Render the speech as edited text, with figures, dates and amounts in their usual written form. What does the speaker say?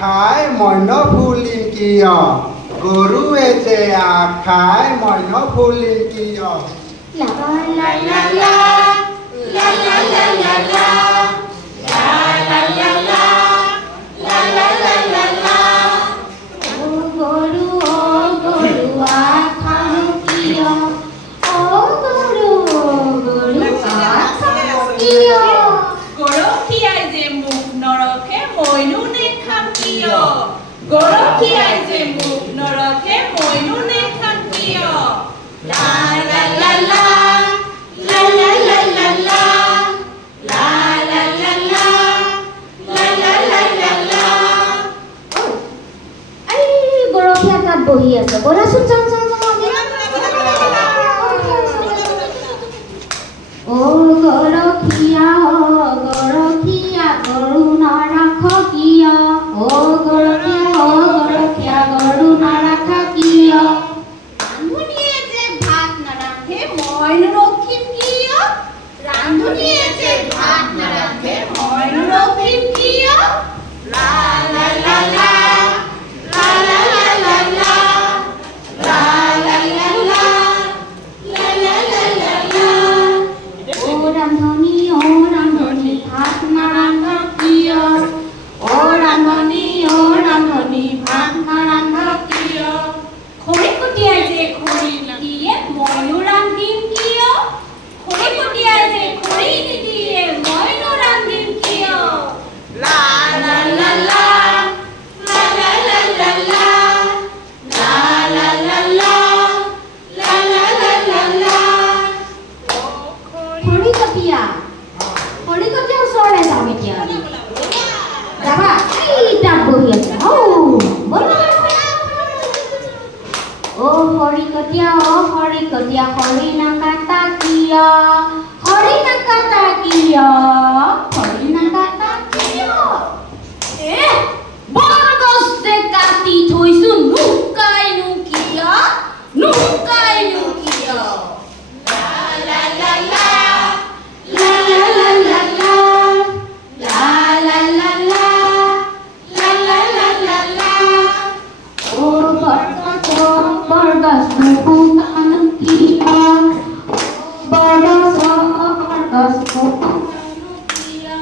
খাই মইন ফুলিম কিয় গৰুৱে যে খাই মইন ফুলিম কিয় লা লা লা লা লা লা লা লা লা লা লা লা লা লা লা লা লা ও গৰু খাও কিয় ও গৰু খাও কিয় গৰখীয়াই যে মুখ নৰখে মইনো নেখাম কিয় গৰখীয়াই যে মুখ নৰখে মইনো নেখাম কিয় লা লা লা লা লা লা লা লা লা লা লা লা লা লা লা লা লা লা আই গৰখীয়া তাত বহি আছে বলাচোন যাওঁ যাওঁ ও গৰখীয়া গৰু নাৰাখ কিয় ও গৰখীয়া গৰু নাৰাখ কিয় ৰান্ধনীয়ে যে ভাত নাৰাখে মইনো ৰখিম কিয় ৰান্ধনীয়ে যে ভাত নাৰাখে মইনো ৰখিম কিয় লা লা লা লা লা লা লা লা লা লা লা লা লা লা লা লা লা ও ৰান্ধনী ভাত নাৰান্ধ কিয় ও ৰান্ধনী ভাত নাৰান্ধ কিয় খৰিকটীয়াই যে খৰি নিদিয়ে মইনো ৰান্ধিম কিয় খৰিকটীয়াই যে খৰি নিদিয়ে মইনো ৰান্ধিম কিয় লা লা লা লা লা লা লা লা লা লা লা লা লা লা লা লা লা খৰিকটীয়া ওচৰলৈ যাম এতিয়া যাবা এই তাত বহি আছে ও খৰিকটীয়া খৰি নাকাটা কিয় খৰি নাকাটা কিয় এ বৰগছ যে কাটি থৈছো নুকাইনো কিয় লা লা লা লা লা লা লা লা লা লা লা লা লা লা লা লা লা লা ও বৰগছ নুকাইনো কিয় বৰগছ নুকাইনো কিয়